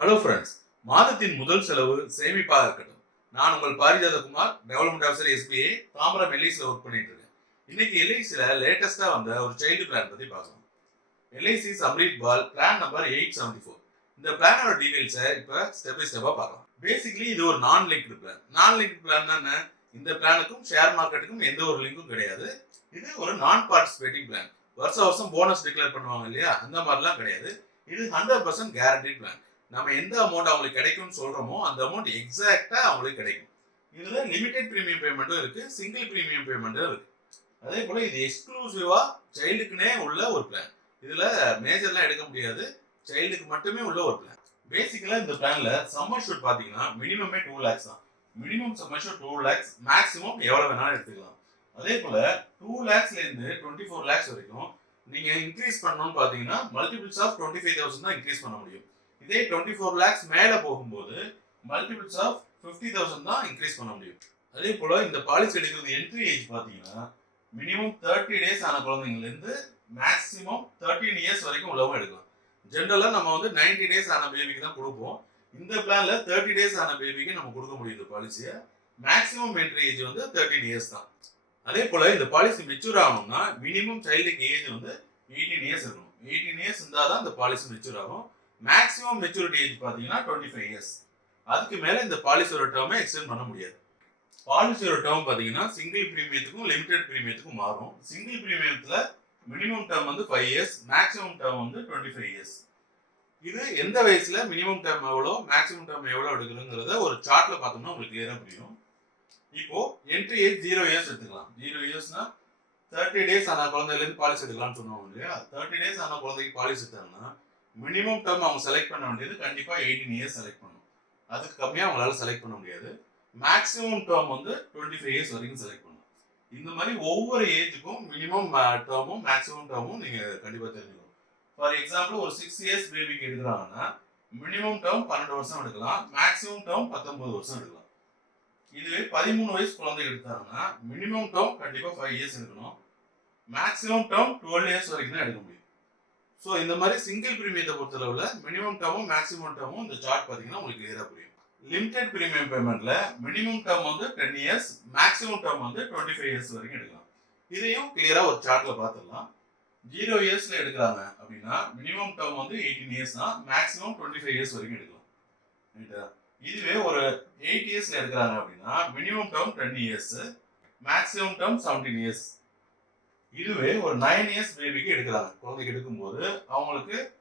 Hello friends மாதத்தின் முதல் செலவு சேமிப்பாக இருக்கட்டும். நான் உங்கள் Parijathakumar development officer S B I Tambaram எல்ஐசியில் work பண்ணிட்டு இருக்கேன். இன்னைக்கு எல்ஐசியில் லேட்டஸ்ட்டாக வந்த ஒரு சைல்டு பிளான் பற்றி பார்க்கலாம் எல்ஐசி சம்ரீத் பால் plan number eight seventy four இந்த பிளானோட டீடைல்ஸை இப்போ ஸ்டெப் பை ஸ்டெப்பாக பார்க்கலாம். பேசிக்லி இது ஒரு non linked plan non linked plan என்ன? இந்த பிளானுக்கும் ஷேர் மார்க்கெட்டுக்கும் எந்த ஒரு லிங்க்கும் கிடையாது. இது ஒரு நான் பார்ட்டிசிபேட்டிங் பிளான் வருஷம் வருஷம் போனஸ் டிக்ளேர் பண்ணுவாங்க இல்லையா? அந்த மாதிரிலாம் கிடையாது. இது ஹண்ட்ரட் பர்சன்ட் கேரண்டி பிளான் நம்ம எந்த அமௌண்ட் அவங்களுக்கு கிடைக்கும்னு சொல்கிறோமோ அந்த அமௌண்ட் எக்ஸாக்டாக அவங்களுக்கு கிடைக்கும். இதில் லிமிடெட் ப்ரீமியம் பேமெண்ட்டும் இருக்குது சிங்கிள் பிரீமியம் பேமெண்ட்டும் இருக்குது அதே போல் இது எக்ஸ்க்ளூசிவாக சைல்டுக்குனே உள்ள ஒரு பிளான் இதில் மேஜர்லாம் எடுக்க முடியாது சைல்டுக்கு மட்டுமே உள்ள ஒரு பிளான் பேசிக்கலாக இந்த பிளானில் சம்மர் ஷூட் பார்த்தீங்கன்னா மினிமமே டூ லேக்ஸ் தான். Minimum sum assured two lakhs maximum எவ்வளோ வேணாலும் எடுத்துக்கலாம். அதே போல் டூ லேக்ஸ்லேருந்து டுவெண்ட்டி ஃபோர் லேக்ஸ் வரைக்கும் நீங்கள் இன்க்ரீஸ் பண்ணணும்னு பார்த்தீங்கன்னா multiples of twenty five thousand தான் இன்க்ரீஸ் பண்ண முடியும். இதே டுவெண்ட்டி ஃபோர் லேக்ஸ் மேலே போகும்போது மல்டிபிள்ஸ் ஆஃப் ஃபிஃப்டி தௌசண்ட் தான் இன்க்ரீஸ் பண்ண முடியும். அதே போல் இந்த பாலிசி எடுக்கிறது என்ட்ரி ஏஜ் பார்த்தீங்கன்னா மினிமம் தேர்ட்டி டேஸ் ஆன குழந்தைங்கலேருந்து மேக்ஸிமம் தேர்ட்டீன் இயர்ஸ் வரைக்கும் உழவும் எடுக்கலாம். ஜென்ரலாக நம்ம வந்து 90 டேஸ் ஆன பேபிக்கு தான் கொடுப்போம். இந்த பிளான்ல தேர்ட்டி டேஸ் ஆன பேபிக்கு நம்ம கொடுக்க முடியும் இந்த பாலிசியை மேக்ஸிமம் என்ட்ரி ஏஜ் வந்து தேர்ட்டீன் இயர்ஸ் தான். அதே போல் இந்த பாலிசி மெச்சூர் ஆகணும்னா மினிமம் சைல்டுக்கு ஏஜ் வந்து எயிட்டீன் இயர்ஸ் இருக்கணும். எயிட்டீன் இயர்ஸ் இருந்தால் தான் இந்த பாலிசி மெச்சூர் ஆகும். மேக்ஸிமம் மெச்சூரிட்டி ஏஜ் பார்த்தீங்கன்னா டுவெண்ட்டி ஃபைவ் இயர்ஸ் அதுக்கு மேலே இந்த பாலிசியோட டேர்மை எக்ஸ்டெண்ட் பண்ண முடியாது. பாலிசியோட டேர்ம் பார்த்தீங்கன்னா சிங்கிள் ப்ரீமியத்துக்கும் லிமிடெட் ப்ரீமியத்துக்கும் மாறும். சிங்கிள் ப்ரீமியத்தில் மினிமம் டேர்ம் வந்து ஃபைவ் இயர்ஸ் மேக்ஸிமம் டேர்ம் வந்து டுவெண்ட்டி ஃபைவ் இயர்ஸ் இது எந்த வயசுல மினிமம் டேர்ம் எவ்வளோ மேக்ஸிமம் டேர்ம் எவ்வளோ எடுக்கிறதுங்கிறத ஒரு சார்ட்ல பார்த்தோம்னா உங்களுக்கு கிளியராக புரியும். இப்போ என்ட்ரி ஏஜ் ஜீரோ இயர்ஸ் எடுத்துக்கலாம். ஜீரோ இயர்ஸ்னா தேர்ட்டி டேஸ் ஆன குழந்தையிலேருந்து பாலிசி எடுக்கலாம்னு சொன்னோம் இல்லையா? தேர்ட்டி டேஸ் ஆன குழந்தைக்கு பாலிசி எடுத்தாங்கன்னா மினிமம் டேர்ம் அவங்க செலக்ட் பண்ண வேண்டியது கண்டிப்பாக எயிட்டீன் இயர்ஸ் செலக்ட் பண்ணணும். அதுக்கு கம்மியாக அவங்களால செலக்ட் பண்ண முடியாது. மேக்ஸிமம் டேர்ம் வந்து டுவெண்ட்டி ஃபைவ் இயர்ஸ் வரைக்கும் செலக்ட் பண்ணணும். இந்த மாதிரி ஒவ்வொரு ஏஜுக்கும் மினிமம் uh, டேர்மும் மேக்ஸிமம் டேர்மும் நீங்கள் கண்டிப்பாக தெரிஞ்சுக்கணும். ஃபார் எக்ஸாம்பிள் ஒரு சிக்ஸ் இயர்ஸ் பேபிக்கு எடுக்கிறாங்கன்னா மினிமம் டேர்ம் பன்னெண்டு வருஷம் எடுக்கலாம் மேக்ஸிமம் டேர்ம் பத்தொன்பது வருஷம் எடுக்கலாம். இதுவே பதிமூணு வயசு குழந்தை எடுத்தாங்கன்னா மினிமம் டேர்ம் கண்டிப்பாக ஃபைவ் இயர்ஸ் எடுக்கணும். மேக்ஸிமம் டேர்ம் டுவெல் இயர்ஸ் வரைக்கும் தான் எடுக்க முடியும். ஸோ இந்த மாதிரி சிங்கிள் ப்ரீமியத்தை பொறுத்தளவில் மினிமம் டேர்மும் மேக்ஸிமம் டேர்மும் இந்த சார்ட் பார்த்தீங்கன்னா உங்களுக்கு கிளியரா புரியும். லிமிடெட் ப்ரீமியம் பேமெண்ட்ல மினிமம் டேர்ம் வந்து டென் இயர்ஸ் மேக்ஸிமம் டேர்ம் வந்து டுவெண்ட்டி ஃபைவ் இயர்ஸ் வரைக்கும் எடுக்கலாம். இதையும் கிளியராக ஒரு சார்ட்டில் பார்த்துடலாம். ஜீரோ இயர்ஸில் எடுக்கிறாங்க அப்படின்னா மினிமம் டேர்ம் வந்து எயிட்டீன் இயர்ஸ் தான் மேக்ஸிமம் டுவெண்ட்டி ஃபைவ் இயர்ஸ் வரைக்கும் எடுக்கலாம். ரைட்டா இதுவே ஒரு எயிட் இயர்ஸில் எடுக்கிறாங்க அப்படின்னா minimum term ten years maximum term seventeen years இதுவே ஒரு நைன் இயர்ஸ் பேபிக்கு எடுக்கிறாங்க. குழந்தைக்கு எடுக்கும்போது அவங்களுக்கு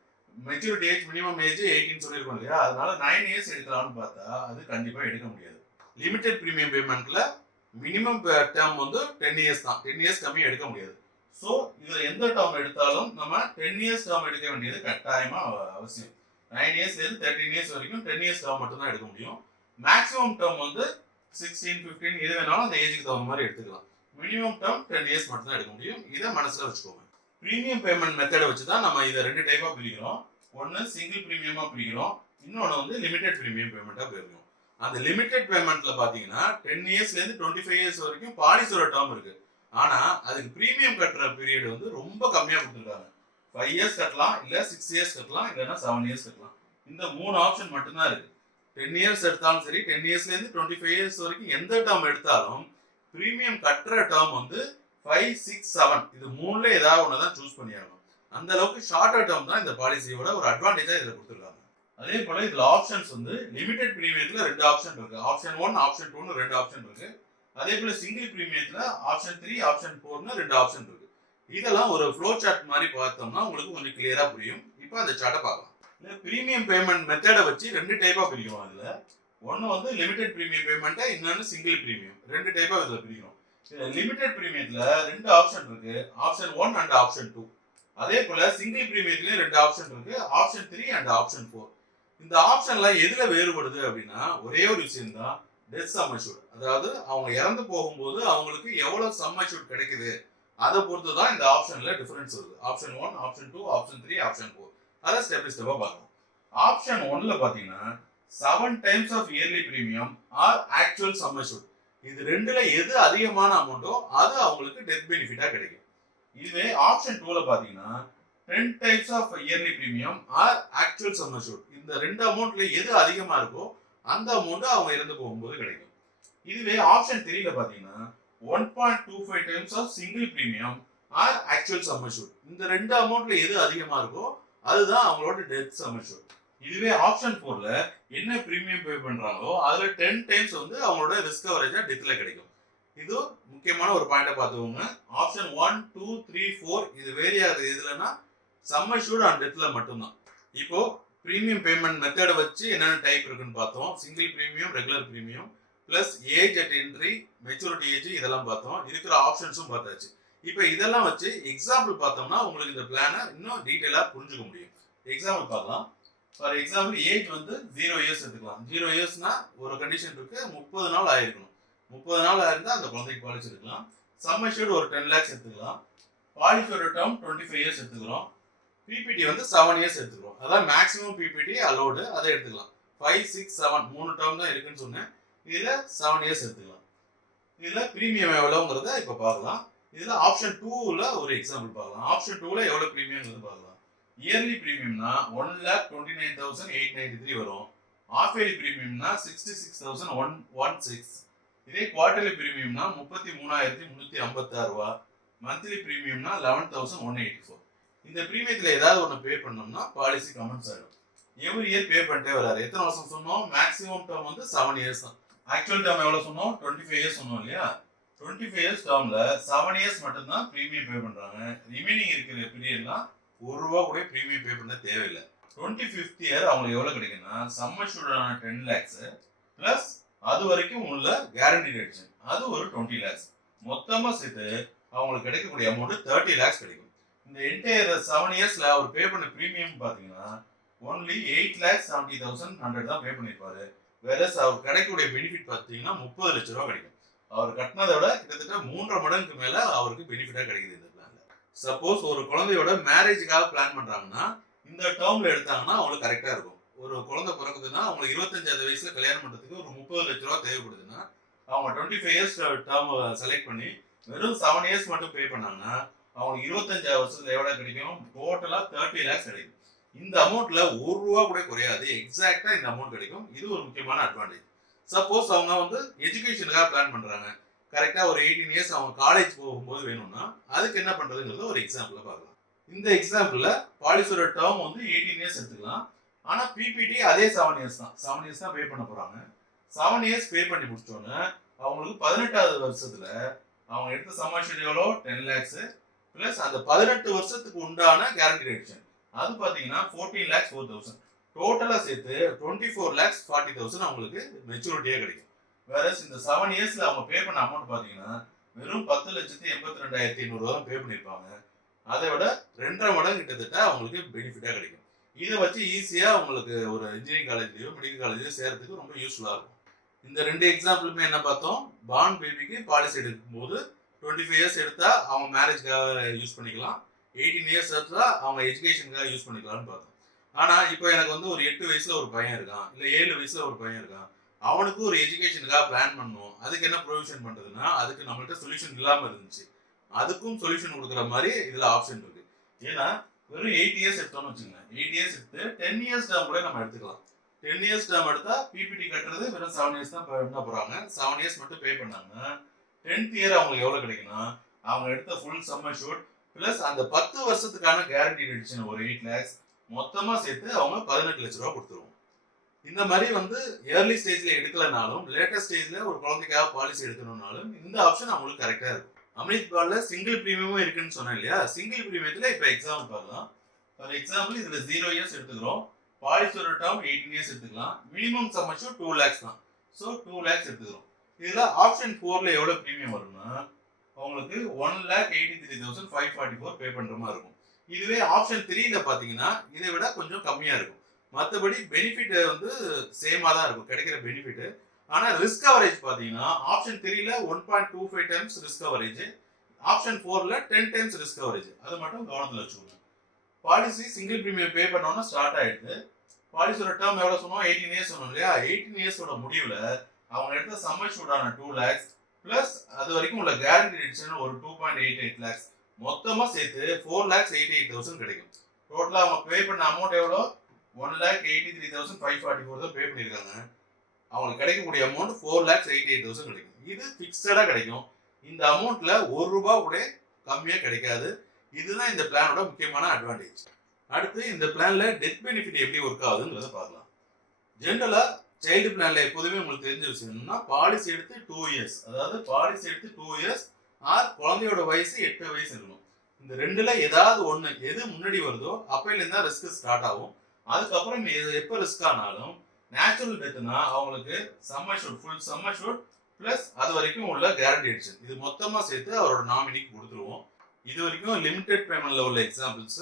maturity age minimum age eighteen சொல்லியிருக்கோம் இல்லையா? அதனால நைன் இயர்ஸ் எடுக்கலாம்னு பார்த்தா அது கண்டிப்பாக எடுக்க முடியாது. லிமிடெட் ப்ரீமியம் பேமெண்ட்ல மினிமம் டேர்ம் வந்து டென் இயர்ஸ் தான். டென் இயர்ஸ் கம்மியாக எடுக்க முடியாது. ஸோ இதில் எந்த டேர்ம் எடுத்தாலும் நம்ம டென் இயர்ஸ் டேர்ம் எடுக்க வேண்டியது கட்டாயமாக அவ- அவசியம். நைன் இயர்ஸ் இருந்து தேர்ட்டின் இயர்ஸ் வரைக்கும் டென் இயர்ஸ் டேர்ம் மட்டும் தான் எடுக்க முடியும். மேக்ஸிமம் டேர்ம் வந்து சிக்ஸ்டீன் ஃபிஃப்டீன் எது வேணாலும் அந்த ஏஜுக்கு தகுந்த மாதிரி எடுத்துக்கலாம். மினிமம் டேர்ம் டென் இயர்ஸ் மட்டும் தான் எடுக்க முடியும். இதை மனசில் வச்சுக்கோங்க. ப்ரீமியம் பேமெண்ட் மெத்தடை வச்சு தான் நம்ம இதை ரெண்டு டைப்பாக பிரிக்கிறோம். ஒன்று சிங்கிள் ப்ரீமியமாக பிரிக்கிறோம். இன்னொன்று வந்து லிமிடெட் ப்ரீமியம் பேமெண்ட்டாக பிரிக்கிறோம். அந்த லிமிடெட் பேமெண்ட்ல பாத்தீங்கன்னா டென் இயர்ஸ்லேருந்து டுவெண்ட்டி ஃபைவ் இயர்ஸ் வரைக்கும் பாலிசியோட டேர்ம் இருக்கு. ஆனா அதுக்கு ப்ரீமியம் கட்டுற பீரியட் வந்து ரொம்ப கம்மியா கொடுத்துருக்காங்க. ஃபைவ் இயர்ஸ் கட்டலாம் இல்ல சிக்ஸ் இயர்ஸ் கட்டலாம் இல்லைன்னா செவன் இயர்ஸ் கட்டலாம். இந்த மூணு ஆப்ஷன் மட்டும்தான் இருக்கு. டென் இயர்ஸ் எடுத்தாலும் சரி டென் இயர்ஸ்லேருந்து டுவெண்ட்டி ஃபைவ் இயர்ஸ் வரைக்கும் எந்த டேர்ம் எடுத்தாலும் ப்ரீமியம் கட்டுற டேர்ம் வந்து ஃபைவ் சிக்ஸ் செவன் இது மூணுல ஏதாவது ஒன்று தான் சூஸ் பண்ணியாகணும். அந்த அளவுக்கு ஷார்ட்டர் டேர்ம் தான் இந்த பாலிசியோட ஒரு அட்வான்டேஜாக இதில் கொடுத்துருக்காங்க. அதே போல இதில் ஆப்ஷன்ஸ் வந்து லிமிடெட் ப்ரீமியத்தில் ரெண்டு ஆப்ஷன் இருக்கு. ஆப்ஷன் ஒன் ஆப்ஷன் டூன்னு ரெண்டு ஆப்ஷன் இருக்கு. அதே போல சிங்கிள் ப்ரீமியத்தில் ஆப்ஷன் த்ரீ ஆப்ஷன் ஃபோர்னு ரெண்டு ஆப்ஷன் இருக்கு. இதெல்லாம் ஒரு ஃப்ளோ சார்ட் மாதிரி பார்த்தோம்னா உங்களுக்கு கொஞ்சம் கிளியராக புரியும். இப்போ அந்த சார்ட்டை பார்க்கலாம். இல்லை ப்ரீமியம் பேமெண்ட் மெத்தடை வச்சு ரெண்டு டைப்பாக பிரிக்கும் அதில். ஒன்று வந்து லிமிடெட் ப்ரீமியம் பேமெண்ட்டு இன்னொன்று சிங்கிள் ப்ரீமியம் ரெண்டு டைப்பாக இதில் பிரிக்கணும் லிமிடெட் ப்ரீமியத்தில் ரெண்டு ஆப்ஷன் இருக்கு. Option one and option two அதே போல் சிங்கிள் ப்ரீமியத்துலேயும் ரெண்டு ஆப்ஷன் இருக்கு. Option three and option four இந்த ஆப்ஷன்லாம் எதில் வேறுபடுது அப்படின்னா ஒரே ஒரு விஷயம் தான் டெத் சம் அதாவது அவங்க இறந்து போகும்போது அவங்களுக்கு எவ்வளோ சம் கிடைக்குது? அதை பொறுத்து தான் இந்த ஆப்ஷனில் டிஃபரன்ஸ் வருது. Option one option two option three option four அதை ஸ்டெப் பை ஸ்டெப்பாக பார்க்கணும். ஆப்ஷன் ஒன்ல பார்த்தீங்கன்னா seven times of yearly premium or actual sum இது ரெண்டுல எது அதிகமான அமௌண்ட்டோ அது அவங்களுக்கு டெத் பெனிஃபிட்டா கிடைக்கும். இதுவே ஆப்ஷன் டூல பாத்தீங்கன்னா ten types of yearly premium or actual sum இந்த ரெண்டு அமௌண்ட்ல எது அதிகமா இருக்கோ அந்த அமௌண்ட் அவங்க இறந்து போகும்போது கிடைக்கும். இதுவே ஆப்ஷன் த்ரீல பாத்தீங்கன்னா one point two five times of single premium or actual sum இந்த ரெண்டு அமௌண்ட்ல எது அதிகமா இருக்கோ அதுதான் அவங்களோட டெத் சம் இதுவே ஆப்ஷன் ஃபோர்ல என்ன ப்ரீமியம் பே பண்றாங்களோ அதுல டென் டைம்ஸ் வந்து அவங்களோட ரிஸ்க் கவரேஜா டெத்ல கிடைக்கும். இது முக்கியமான ஒரு பாயிண்டை பார்த்துக்கோங்க. Option one two three four இது வேரி ஆகுது எதுலன்னா சம் அஷூர்ட் அண்ட் டெத்ல மட்டும்தான். இப்போ ப்ரீமியம் பேமெண்ட் மெத்தடை வச்சு என்னென்ன டைப் இருக்குன்னு பார்த்தோம். Single premium regular premium plus age at entry maturity age இதெல்லாம் பார்த்தோம். இருக்கிற ஆப்ஷன்ஸும் பார்த்தாச்சு. இப்போ இதெல்லாம் வச்சு எக்ஸாம்பிள் பார்த்தோம்னா உங்களுக்கு இந்த பிளானை இன்னும் டீட்டெயிலாக புரிஞ்சுக்க முடியும். எக்ஸாம்பிள் பார்க்கலாம். ஃபார் எக்ஸாம்பிள் ஏஜ் வந்து ஜீரோ இயர்ஸ் எடுத்துக்கலாம். ஜீரோ இயர்ஸ்னா ஒரு கண்டிஷன் இருக்கு முப்பது நாள் ஆயிருக்கணும். முப்பது நாள் ஆயிருந்தா அந்த குழந்தைக்கு பாலிசி எடுக்கலாம். சம்மஷூர்டு ஒரு டென் லேக்ஸ் எடுத்துக்கலாம். பாலிசியோட டேர்ம் டுவெண்ட்டி ஃபைவ் இயர்ஸ் எடுத்துக்கிறோம். பிபிடி வந்து செவன் இயர்ஸ் எடுத்துக்கிறோம். அதான் மேக்ஸிமம் பிபிடி அலோடு அதை எடுத்துக்கலாம். ஃபைவ் சிக்ஸ் செவன் மூணு டேர்ம் தான் இருக்குன்னு சொன்னேன். இதில் செவன் இயர்ஸ் எடுத்துக்கலாம். இதில் ப்ரீமியம் எவ்வளோங்கிறத இப்போ பார்க்கலாம். இதில் ஆப்ஷன் டூவில் ஒரு எக்ஸாம்பிள் பார்க்கலாம். ஆப்ஷன் டூவில் எவ்வளோ ப்ரீமியம்ங்கிறது பார்க்கலாம். Yearly ப்ரீமியம்னா one lakh twenty nine thousand eight ninety three வரும். Half yearly ப்ரீமியம்னா sixty six thousand one one six இதே குவார்டர்லி ப்ரீமியம்னா முப்பத்தி மூணாயிரத்தி முந்நூற்றி ஐம்பத்தாறு ரூபா. Monthly ப்ரீமியம்னா eleven thousand one eighty four இந்த ப்ரீமியத்தில் ஏதாவது ஒன்று பே பண்ணோம்னா பாலிசி கமெண்ட்ஸ் ஆகிடும் எவ்ரி இயர் பே பண்ணிட்டே வராது. எத்தனை வருஷம் சொன்னோம்? மேக்ஸிமம் டேர்ம் வந்து செவன் இயர்ஸ் தான். ஆக்சுவல் டேர்ம் எவ்வளோ சொன்னோம்? டுவெண்ட்டி ஃபைவ் இயர்ஸ் சொன்னோம் இல்லையா? டுவெண்ட்டி ஃபைவ் இயர்ஸ் டேர்மில் செவன் இயர்ஸ் மட்டும்தான் ப்ரீமியம் பே பண்ணுறாங்க ரிமைனிங் இருக்கிற பீரியட்லாம் ஒரு ரூபா கூட ப்ரீமியம் பே பண்ண தேவையில்லை. டுவெண்ட்டி ஃபிஃப்த் இயர் அவங்களுக்கு எவ்வளோ கிடைக்குன்னா சம்மர் ஸ்டூடெண்டான டென் லேக்ஸ் ப்ளஸ் அது வரைக்கும் உள்ள கேரண்டி ரெடிஷன் அது ஒரு டுவெண்ட்டி லேக்ஸ் மொத்தமாக சேர்த்து அவங்களுக்கு கிடைக்கக்கூடிய அமௌண்ட் தேர்ட்டி லேக்ஸ் கிடைக்கும். இந்த என்டையர் செவன் இயர்ஸில் அவர் பே பண்ண ப்ரீமியம் பார்த்தீங்கன்னா only eight lakhs seventy thousand hundred தான் பே பண்ணியிருப்பாரு வேறஸ் அவர் கிடைக்கக்கூடிய பெனிஃபிட் பார்த்தீங்கன்னா முப்பது லட்ச ரூபா கிடைக்கும். அவர் கட்டினதை விட கிட்டத்தட்ட மூன்றரை மடங்குக்கு மேலே அவருக்கு பெனிஃபிட்டாக கிடைக்குது சப்போஸ் ஒரு குழந்தையோட மேரேஜுக்காக பிளான் பண்ணுறாங்கன்னா இந்த டேர்மில் எடுத்தாங்கன்னா அவங்களுக்கு கரெக்டாக இருக்கும். ஒரு குழந்தை பிறக்குதுன்னா அவங்களுக்கு இருபத்தஞ்சாவது வயசுல கல்யாணம் பண்ணுறதுக்கு ஒரு முப்பது லட்ச ரூபா தேவைப்படுதுன்னா அவங்க twenty five years term select பண்ணி வெறும் செவன் இயர்ஸ் மட்டும் பே பண்ணாங்கன்னா அவங்களுக்கு இருபத்தஞ்சாவது வருஷத்துல எவ்வளோ கிடைக்கும்? டோட்டலாக தேர்ட்டி லேக்ஸ் கிடைக்கும். இந்த அமௌண்ட்ல ஒரு ரூபா கூட குறையாது. எக்ஸாக்டா இந்த அமௌண்ட் கிடைக்கும். இது ஒரு முக்கியமான அட்வான்டேஜ் சப்போஸ் அவங்க வந்து எஜுகேஷனுக்காக பிளான் பண்றாங்க. கரெக்டாக ஒரு எயிட்டீன் இயர்ஸ் அவங்க காலேஜ் போகும்போது வேணும்னா அதுக்கு என்ன பண்ணுறதுங்கிறத ஒரு எக்ஸாம்பிள் பார்க்கலாம். இந்த எக்ஸாம்பிளில் பாலிசியோட டேர்ம் வந்து எயிட்டீன் இயர்ஸ் எடுத்துக்கலாம். ஆனால் பிபிடி அதே செவன் இயர்ஸ் தான். செவன் இயர்ஸ் தான் பே பண்ண போகிறாங்க செவன் இயர்ஸ் பே பண்ணி முடிச்சோன்னு அவங்களுக்கு பதினெட்டாவது வருஷத்தில் அவங்க எடுத்த சமாஷன் எவ்வளோ? டென் லேக்ஸு ப்ளஸ் அந்த பதினெட்டு வருஷத்துக்கு உண்டான கேரண்டி ரெடிஷன் அது பார்த்தீங்கன்னா ஃபோர்டீன் லேக்ஸ் ஃபோர் தௌசண்ட் டோட்டலாக சேர்த்து twenty four lakhs forty thousand அவங்களுக்கு மெச்சூரிட்டியாக கிடைக்கும். வேற இந்த செவன் இயர்ஸ்ல அவங்க பே பண்ண அமௌண்ட் பார்த்தீங்கன்னா வெறும் பத்து லட்சத்தி எண்பத்தி ரெண்டாயிரத்தி ஐநூறுரூவா தான் பே பண்ணியிருப்பாங்க அதை விட ரெண்டரை மடங்கு கிட்டத்தட்ட அவங்களுக்கு பெனிஃபிட்டாக கிடைக்கும். இதை வச்சு ஈஸியாக உங்களுக்கு ஒரு இன்ஜினியரிங் காலேஜ்லயோ மெடிக்கல் காலேஜ்லயோ சேர்றதுக்கு ரொம்ப யூஸ்ஃபுல்லாக இருக்கும். இந்த ரெண்டு எக்ஸாம்பிளுமே என்ன பார்த்தோம்? பான் பேபிக்கு பாலிசி எடுக்கும்போது டுவெண்ட்டி ஃபைவ் இயர்ஸ் எடுத்தா அவங்க மேரேஜ்க்காக யூஸ் பண்ணிக்கலாம். எயிட்டீன் இயர்ஸ் எடுத்தா அவங்க எஜுகேஷனுக்காக யூஸ் பண்ணிக்கலாம்னு பார்த்தோம். ஆனா இப்போ எனக்கு வந்து ஒரு எட்டு வயசுல ஒரு பையன் இருக்கான். இல்ல ஏழு வயசுல ஒரு பையன் இருக்கான். அவனுக்கு ஒரு எஜுகேஷனுக்காக பிளான் பண்ணணும் அதுக்கு என்ன ப்ரொவிஷன் பண்ணுறதுன்னா அதுக்கு நம்மள்கிட்ட சொல்யூஷன் இல்லாமல் இருந்துச்சு. அதுக்கும் சொல்யூஷன் கொடுக்குற மாதிரி இதில் ஆப்ஷன் இருக்கு. ஏன்னா வெறும் எயிட் இயர்ஸ் எடுத்தோம்னு வச்சுக்கோங்க. எயிட் இயர்ஸ் எடுத்து டென் இயர்ஸ் டேம் கூட நம்ம எடுத்துக்கலாம். டென் இயர்ஸ் டேம் எடுத்தா பிபிடி கட்டுறது வெறும் செவன் இயர்ஸ் தான் பண்ண போகிறாங்க செவன் இயர்ஸ் மட்டும் பே பண்ணாங்க. டென்த் இயர் அவங்களுக்கு எவ்வளோ கிடைக்குன்னா அவங்க எடுத்த ஃபுல் சம்மர் ஷூட் ப்ளஸ் அந்த பத்து வருஷத்துக்கான கேரண்டி எடிஷன் ஒரு எயிட் லேக்ஸ் மொத்தமாக சேர்த்து அவங்க பதினெட்டு லட்ச ரூபா கொடுத்துருவோம் இந்த மாதிரி வந்து ஏர்லி ஸ்டேஜ்ல எடுக்கலனாலும் லேட்டஸ்ட் ஸ்டேஜ்ல ஒரு குழந்தைக்காக பாலிசி எடுக்கணும்னாலும் இந்த ஆப்ஷன் அவங்களுக்கு கரெக்டா இருக்கும். அமித் பால்ல சிங்கிள் ப்ரீமியமும் இருக்குன்னு சொன்னேன் இல்லையா? சிங்கிள் ப்ரீமியத்துல இப்ப எக்ஸாம்பிள் பார்க்கலாம். ஃபார் எக்ஸாம்பிள் இதுல ஜீரோ இயர்ஸ் எடுத்துக்கிறோம். பாலிசி ஒரு டேர்ம் எயிட்டீன் இயர்ஸ் எடுத்துக்கலாம். மினிமம் சமைச்சும் டூ லேக்ஸ் தான். ஸோ டூ லேக்ஸ் எடுத்துக்கிறோம். இதுல ஆப்ஷன் ஃபோர்ல எவ்வளவு ப்ரீமியம் வரும்னா உங்களுக்கு one lakh eighty three thousand five forty four pay பண்ற மாதிரி இருக்கும். இதுவே ஆப்ஷன் த்ரீல பாத்தீங்கன்னா இதை விட கொஞ்சம் கம்மியா இருக்கும். மற்றபடி பெனிஃபிட் வந்து சேமாக தான் இருக்கும். கிடைக்கிற பெனிஃபிட் ஆனால் ரிஸ்க் கவரேஜ் பார்த்தீங்கன்னா ஆப்ஷன் த்ரீல one point two five times risk coverage option ஃபோரில் டென் டைம்ஸ் ரிஸ்க் கவரேஜ் அது மட்டும் கவனத்தில் வச்சுக்கோங்க. பாலிசி சிங்கிள் ப்ரீமியம் பே பண்ணோம்னா ஸ்டார்ட் ஆயிடுது. பாலிசியோட டேர்ம் எவ்வளோ சொன்னோம்? எயிட்டீன் இயர்ஸ் சொன்னோம் இல்லையா? எயிட்டீன் இயர்ஸோட முடிவில் அவங்க எடுத்த சம்மர் ஷூடான டூ லேக்ஸ் ப்ளஸ் அது வரைக்கும் உள்ள கேரண்டி எடிஷன் ஒரு two point eight eight lakhs மொத்தமாக சேர்த்து four lakhs eighty eight thousand கிடைக்கும் டோட்டலாக அவங்க பே பண்ண அமௌண்ட் எவ்வளோ? One lakh eighty three thousand five forty four தான் பே பண்ணியிருக்காங்க. அவங்களுக்கு கிடைக்கக்கூடிய amount four lakhs eighty eight thousand கிடைக்கும். இது ஃபிக்ஸடாக கிடைக்கும். இந்த அமௌண்ட்டில் ஒரு ரூபா கூட கம்மியாக கிடைக்காது. இதுதான் இந்த பிளானோட முக்கியமான அட்வான்டேஜ் அடுத்து இந்த பிளானில் டெத் பெனிஃபிட் எப்படி ஒர்க் ஆகுதுங்கிறத பார்க்கலாம். ஜென்ரலாக சைல்டு பிளானில் எப்போதுமே உங்களுக்கு தெரிஞ்ச விஷயம்னா பாலிசி எடுத்து டூ இயர்ஸ் அதாவது பாலிசி எடுத்து டூ இயர்ஸ் ஆர் குழந்தையோட வயசு எட்டு வயசு இருக்கணும். இந்த ரெண்டுல ஏதாவது ஒன்று எது முன்னாடி வருதோ அப்பையில தான் ரிஸ்க் ஸ்டார்ட் ஆகும். அதுக்கப்புறம் இது எப்போ ரிஸ்க் ஆனாலும் நேச்சுரல் டெத்னா அவங்களுக்கு சம்மஷூட் ஃபுல் சம்மஷூட் பிளஸ் அது வரைக்கும் உள்ள கேரண்டி எடிஷன் இது மொத்தமா சேர்த்து அவரோட நாமினிக்கு கொடுத்துருவோம். இது வரைக்கும் லிமிடெட் பேமெண்ட்ல உள்ள எக்ஸாம்பிள்ஸ்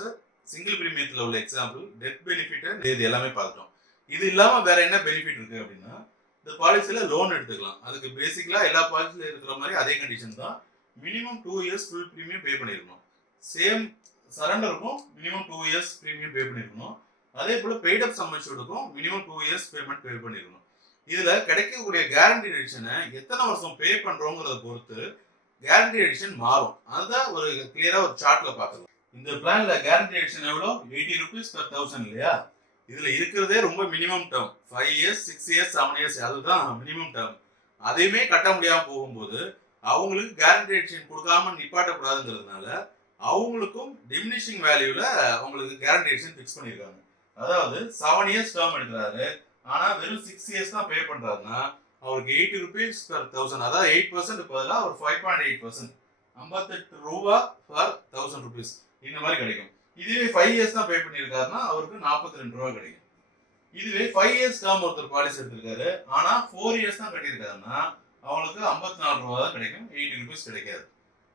சிங்கிள் பிரீமியத்தில் உள்ள எக்ஸாம்பிள் டெத் பெனிஃபிட் இது எல்லாமே பார்த்துட்டோம். இது இல்லாமல் வேற என்ன பெனிஃபிட் இருக்கு அப்படின்னா இந்த பாலிசியில லோன் எடுத்துக்கலாம். அதுக்கு பேசிக்கலா எல்லா பாலிசில இருக்கிற மாதிரி அதே கண்டிஷன் தான் minimum two years full premium pay பண்ணிருக்கணும். Same சரண்டருக்கும் minimum two years premium pay பண்ணிருக்கணும். அதே போல paid up சம்மன்ஷூட்டுக்கும் minimum two years payment pay பண்ணிருக்கணும். இதுல கிடைக்கக்கூடிய கேரண்டி எடிஷனை எத்தனை வருஷம் பே பண்றோங்கிறத பொறுத்து கேரண்டி எடிஷன் மாறும். அதுதான் ஒரு கிளியரா ஒரு சார்ட்ல பார்க்கலாம் இந்த பிளான்ல கேரண்டி எடிஷன் எவ்வளோ? எயிட்டி ருபீஸ் பர் தௌசண்ட் இல்லையா? இதுல இருக்கிறதே ரொம்ப minimum term five years six years seven years அதுதான் மினிமம் டேர்ம் அதையுமே கட்ட முடியாம போகும்போது அவங்களுக்கு கேரண்டி எடிஷன் கொடுக்காம நிப்பாட்டக்கூடாதுங்கிறதுனால அவங்களுக்கும் டிமினிஷிங் வேல்யூல அவங்களுக்கு கேரண்டி எடிஷன் ஃபிக்ஸ் பண்ணியிருக்காங்க அதாவது செவன் இயர்ஸ் டேர்ம் எடுக்கிறாரு. ஆனா வெறும் சிக்ஸ் இயர்ஸ் தான் பே பண்றாருன்னா அவருக்கு எயிட்டி ருபீஸ் பர் தௌசண்ட் அதாவது எயிட் பர்சன்ட் பதிலாக ஒரு ஃபைவ் பாயிண்ட் எயிட் பர்சன்ட் ஐம்பத்தெட்டு ரூபா பர் தௌசண்ட் ருபீஸ் இந்த மாதிரி கிடைக்கும். இதுவே ஃபைவ் இயர்ஸ் தான் பே பண்ணியிருக்காருன்னா அவருக்கு நாற்பத்தி ரெண்டு ரூபா கிடைக்கும். இதுவே ஃபைவ் இயர்ஸ் டேர்ம் ஒருத்தர் பாலிசி எடுத்திருக்காரு. ஆனா ஃபோர் இயர்ஸ் தான் கட்டியிருக்காருன்னா அவங்களுக்கு ஐம்பத்தி நாலு ரூபா தான் கிடைக்கும். எயிட்டி ருபீஸ் கிடைக்காது.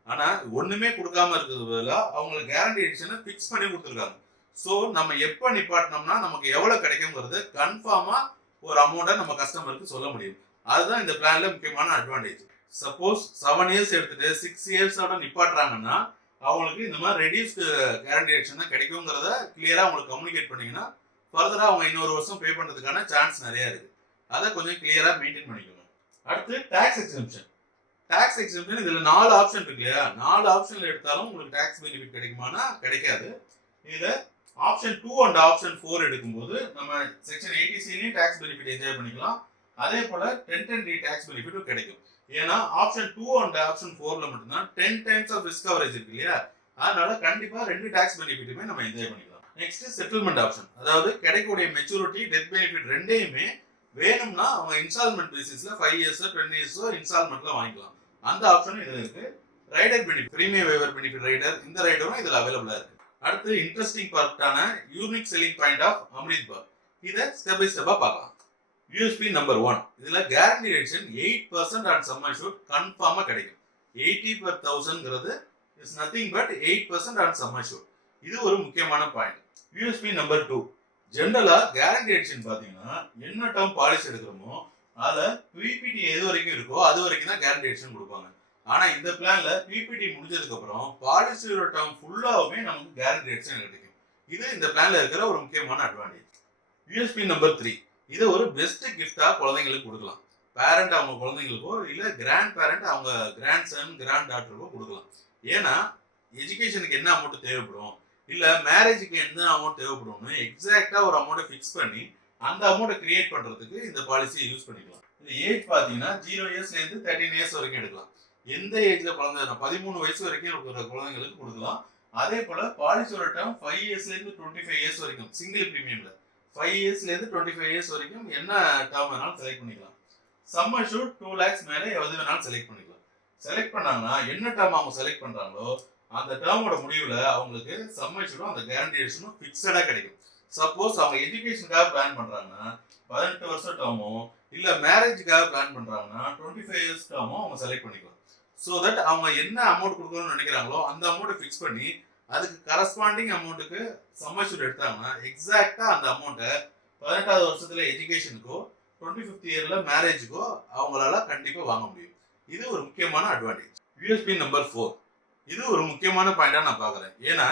ஆனா ஒண்ணுமே கொடுக்காம இருக்கிறது பதிலாக அவங்களுக்கு கேரண்டி எடிஷனை ஃபிக்ஸ் பண்ணி கொடுத்துருக்காங்க. ஸோ நம்ம எப்போ நிப்பாட்டினோம்னா நமக்கு எவ்வளோ கிடைக்குங்கிறது கன்ஃபார்மாக ஒரு அமௌண்ட்டை நம்ம கஸ்டமருக்கு சொல்ல முடியும். அதுதான் இந்த பிளான்ல முக்கியமான அட்வான்டேஜ் சப்போஸ் செவன் இயர்ஸ் எடுத்துட்டு சிக்ஸ் இயர்ஸோட நிப்பாட்டுறாங்கன்னா அவங்களுக்கு இந்த மாதிரி ரெடியூஸ்டு கேரண்டி ஆக்ஷன் தான் கிடைக்குங்கிறத கிளியராக அவங்களுக்கு கம்யூனிகேட் பண்ணிங்கன்னா ஃபர்தராக அவங்க இன்னொரு வருஷம் பே பண்ணுறதுக்கான சான்ஸ் நிறையா இருக்குது அதை கொஞ்சம் கிளியராக மெயின்டைன் பண்ணிக்கணும் அடுத்து டேக்ஸ் எக்ஸம்ஷன் டேக்ஸ் எக்ஸம்ஷன் இதில் நாலு ஆப்ஷன் இருக்கு இல்லையா? நாலு ஆப்ஷனில் எடுத்தாலும் உங்களுக்கு டேக்ஸ் பெனிஃபிட் கிடைக்குமானா கிடைக்காது. இதில் option two and option four எடுக்கும்போது நம்ம செக்ஷன் எயிட்டிசிலையும் டேக்ஸ் பெனிஃபிட் என்ஜாய் பண்ணிக்கலாம். அதே போல டென் டென் டி டேக்ஸ் பெனிஃபிட்டும் கிடைக்கும். ஏன்னா ஆப்ஷன் டூ அண்ட் ஆப்ஷன் ஃபோர்ல மட்டும்தான் ten times of risk coverage இருக்கு இல்லையா? அதனால கண்டிப்பா ரெண்டு டேக்ஸ் பெனிஃபிட்டுமே நம்ம என்ஜாய் பண்ணிக்கலாம். நெக்ஸ்ட் செட்டில்மெண்ட் ஆப்ஷன் அதாவது கிடைக்கக்கூடிய மெச்சூரிட்டி டெத் பெனிஃபிட் ரெண்டையுமே வேணும்னா அவங்க இன்ஸ்டால்மெண்ட் பேசிஸ்ல ஃபைவ் இயர்ஸோ டென் இயர்ஸோ இன்ஸ்டால்மெண்ட்ல வாங்கிக்கலாம். அந்த ஆப்ஷனும் இதுல இருக்கு. Rider benefit premium waiver benefit rider இந்த ரைடரும் இதுல அவைலபிளா இருக்கு. அடுத்து interesting பார்ட்டான unique selling point of Amrit Baal இதை ஸ்டெப் பை ஸ்டெப்பாக பார்க்கலாம். யூஎஸ்பி நம்பர் ஒன் இதில் guarantee ration eight percent on sum assured கன்ஃபார்மாக கிடைக்கும். Eighty per தௌசண்ட்ங்கிறது is nothing but eight percent on sum assured இது ஒரு முக்கியமான பாயிண்ட் யூஎஸ்பி நம்பர் டூ ஜென்ரலாக கேரண்டி எடிஷன் பார்த்தீங்கன்னா என்ன டேர்ம் பாலிசி எடுக்கிறோமோ அதில் பிபிடி எது வரைக்கும் இருக்கோ அது வரைக்கும் தான் கேரண்டி எடிஷன் கொடுப்பாங்க. ஆனா இந்த பிளான்ல பிபிடி முடிஞ்சதுக்கு அப்புறம் பாலிசியோட டேர்ம் ஃபுல்லாவுமே நமக்கு கேரண்டி எடிஷன் கிடைக்கும். இது இந்த பிளான்ல இருக்கிற ஒரு முக்கியமான அட்வான்டேஜ் யூஎஸ்பி நம்பர் த்ரீ இதை ஒரு பெஸ்ட் கிஃப்டா குழந்தைங்களுக்கு கொடுக்கலாம். பேரண்ட் அவங்க குழந்தைங்களுக்கோ இல்லை கிராண்ட் பேரண்ட் அவங்க கிராண்ட் சன் கிராண்ட் டாக்டருக்கோ கொடுக்கலாம். ஏன்னா எஜுகேஷனுக்கு என்ன அமௌண்ட் தேவைப்படும்? இல்லை மேரேஜுக்கு என்ன அமௌண்ட் தேவைப்படும்னு எக்ஸாக்டாக ஒரு அமௌண்ட்டை ஃபிக்ஸ் பண்ணி அந்த அமௌண்ட்டை கிரியேட் பண்ணுறதுக்கு இந்த பாலிசியை யூஸ் பண்ணிக்கலாம். இந்த ஏஜ் பார்த்தீங்கன்னா ஜீரோ இயர்ஸ்லேருந்து தேர்ட்டின் இயர்ஸ் வரைக்கும் எடுக்கலாம். எந்த ஏஜ்ல குழந்தை பதிமூணு வயசு வரைக்கும் இருக்கிற குழந்தைங்களுக்கு கொடுக்கலாம். அதே போல பாலிசியோட ஃபைவ் இயர்ஸ்ல இருந்து டுவெண்ட்டி ஃபைவ் இயர்ஸ் வரைக்கும் சிங்கிள் பிரீமியம்ல ஃபைவ் இயர்ஸ்ல இருந்து டுவெண்ட்டி ஃபைவ் இயர்ஸ் வரைக்கும் என்ன டேர்ம் வேணாலும் செலக்ட் பண்ணிக்கலாம். சம்மர் ஷூட் டூ லேக்ஸ் மேலே எது வேணாலும் செலக்ட் பண்ணிக்கலாம். செலக்ட் பண்ணாங்கன்னா என்ன டேர்ம் அவங்க செலக்ட் பண்றாங்களோ அந்த டேர்மோட முடிவுல அவங்களுக்கு சம்மர் ஷூடும் அந்த கேரண்டிஷனும் ஃபிக்ஸடா கிடைக்கும். சப்போஸ் அவங்க எஜுகேஷனுக்காக பிளான் பண்றாங்கன்னா பதினெட்டு வருஷம் டேர்மோ இல்ல மேரேஜுக்காக பிளான் பண்றாங்கன்னா டுவெண்ட்டி ஃபைவ் இயர்ஸ் டேர்மோ அவங்க செலக்ட் பண்ணிக்கலாம். ஸோ தட் அவங்க என்ன அமௌண்ட் கொடுக்கணும்னு நினைக்கிறாங்களோ அந்த அமௌண்ட்டை ஃபிக்ஸ் பண்ணி அதுக்கு கரஸ்பாண்டிங் அமௌண்ட்டுக்கு சம்மச்சூர் எடுத்தாங்கன்னா எக்ஸாக்டா அந்த அமௌண்ட்டை பதினெட்டாவது வருஷத்துல எஜுகேஷனுக்கோ டுவெண்ட்டி ஃபிஃப்த் இயர்ல மேரேஜுக்கோ அவங்களால கண்டிப்பாக வாங்க முடியும். இது ஒரு முக்கியமான அட்வான்டேஜ் யூஎஸ்பி நம்பர் ஃபோர் இது ஒரு முக்கியமான பாயிண்ட்டாக நான் பார்க்குறேன். ஏன்னா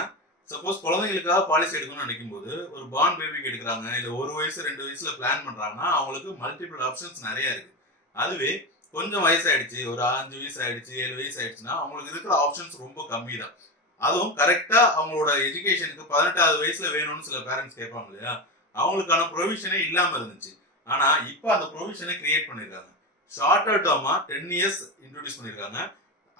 சப்போஸ் குழந்தைங்களுக்காக பாலிசி எடுக்கணும்னு நினைக்கும் போது ஒரு பான் பேபிக்கு எடுக்கிறாங்க இல்லை ஒரு வயசு ரெண்டு வயசுல பிளான் பண்ணுறாங்கன்னா அவங்களுக்கு மல்டிபிள் ஆப்ஷன்ஸ் நிறைய இருக்கு. அதுவே கொஞ்சம் வயசாயிடுச்சு ஒரு அஞ்சு வயசு ஆயிடுச்சு ஏழு வயசு ஆயிடுச்சுன்னா அவங்களுக்கு இருக்கிற ஆப்ஷன்ஸ் ரொம்ப கம்மி தான் அதுவும் கரெக்டா அவங்களோட எஜுகேஷனுக்கு பதினெட்டாவது வயசுல வேணும்னு சில பேரண்ட்ஸ் கேட்பாங்க இல்லையா? அவங்களுக்கான ப்ரொவிஷனே இல்லாம இருந்துச்சு. ஆனா இப்போ அந்த ப்ரொவிஷனை கிரியேட் பண்ணிருக்காங்க. ஷார்டர் டேர்மா டென் இயர்ஸ் இன்ட்ரோடியூஸ் பண்ணிருக்காங்க.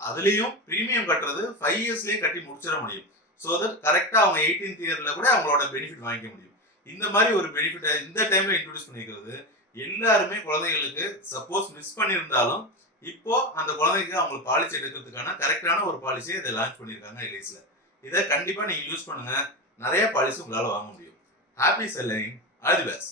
அதுலயும் ப்ரீமியம் கட்டுறது ஃபைவ் இயர்ஸ்லயே கட்டி முடிச்சிட முடியும். ஸோ தட் கரெக்டா அவங்க எயிட்டீன்த் இயர்ல கூட அவங்களோட பெனிஃபிட் வாங்கிக்க முடியும். இந்த மாதிரி ஒரு பெனிஃபிட்டை இந்த டைம்ல இன்ட்ரோடியூஸ் பண்ணிக்கிறது எல்லாருமே குழந்தைகளுக்கு சப்போஸ் மிஸ் பண்ணியிருந்தாலும் இப்போ அந்த குழந்தைக்கு அவங்களுக்கு பாலிசி எடுக்கிறதுக்கான கரெக்டான ஒரு பாலிசியை இதை லான்ச் பண்ணியிருக்காங்க எலிஸ்ல இதை கண்டிப்பா நீங்க யூஸ் பண்ணுங்க. நிறைய பாலிசி உங்களால வாங்க முடியும். Happy selling all the best